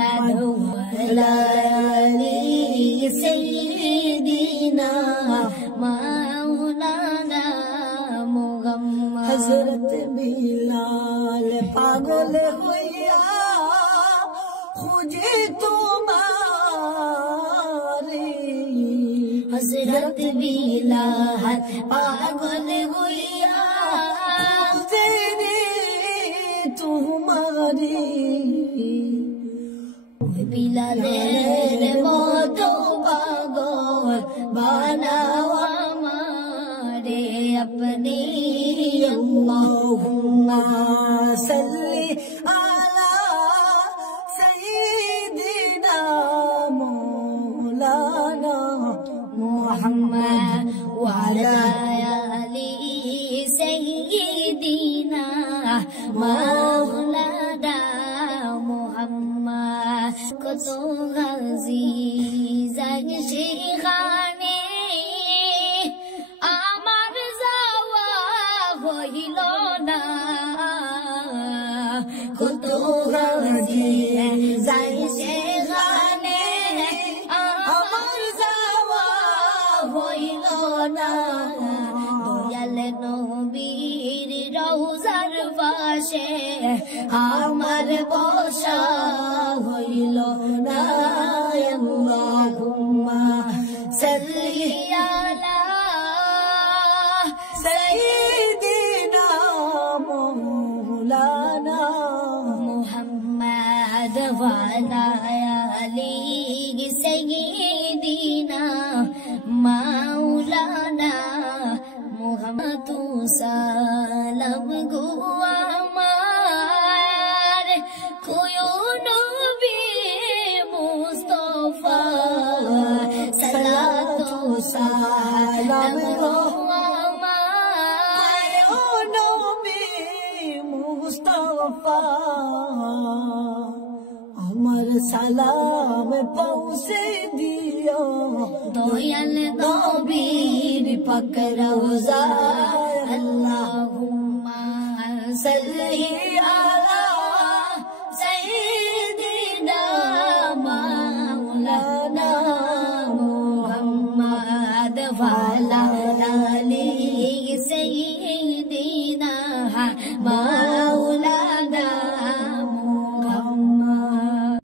محمد وعلى آله سيدنا مولانا محمد حضرت بلال पागल हुआ खुजे तुम्हारी हजरत बिलाल पागल हुआ तुम्हारी बिलालेर मतो पागल बनावा हमारे अपने अल्लाहुम्मा सल्ली अला सय्यिदिना मौलाना मुहम्मद व अला आलि सय्यिदिना मौलाना मुहम्मद কত গাজী জাগছে খানে আমার যাওয়া হইল না কত গাজী জাগছে খানে আমার যাওয়া হইল না দয়াল নবীর রওজার পাশে আমার বসা হইল না আল্লাহুম্মা সাল্লি আলা সাইয়্যিদিনা মাওলানা মুহাম্মদ ওয়া আলা আলিহি সাইয়্যিদিনা মাওলানা মুহাম্মদ সালাম গো আমার কোয়ো নবী মুস্তাফা সালাতু সালাম গো আমার কোয়ো নবী মুস্তাফা আমার সালাম পৌঁছে দিও দয়াল নবীর পাক রওজা আল্লাহুম্মা সাল্লি আলা সাইয়্যিদিনা মাওলানা মুহাম্মদ ওয়া আলা আলিহি সাইয়্যিদিনা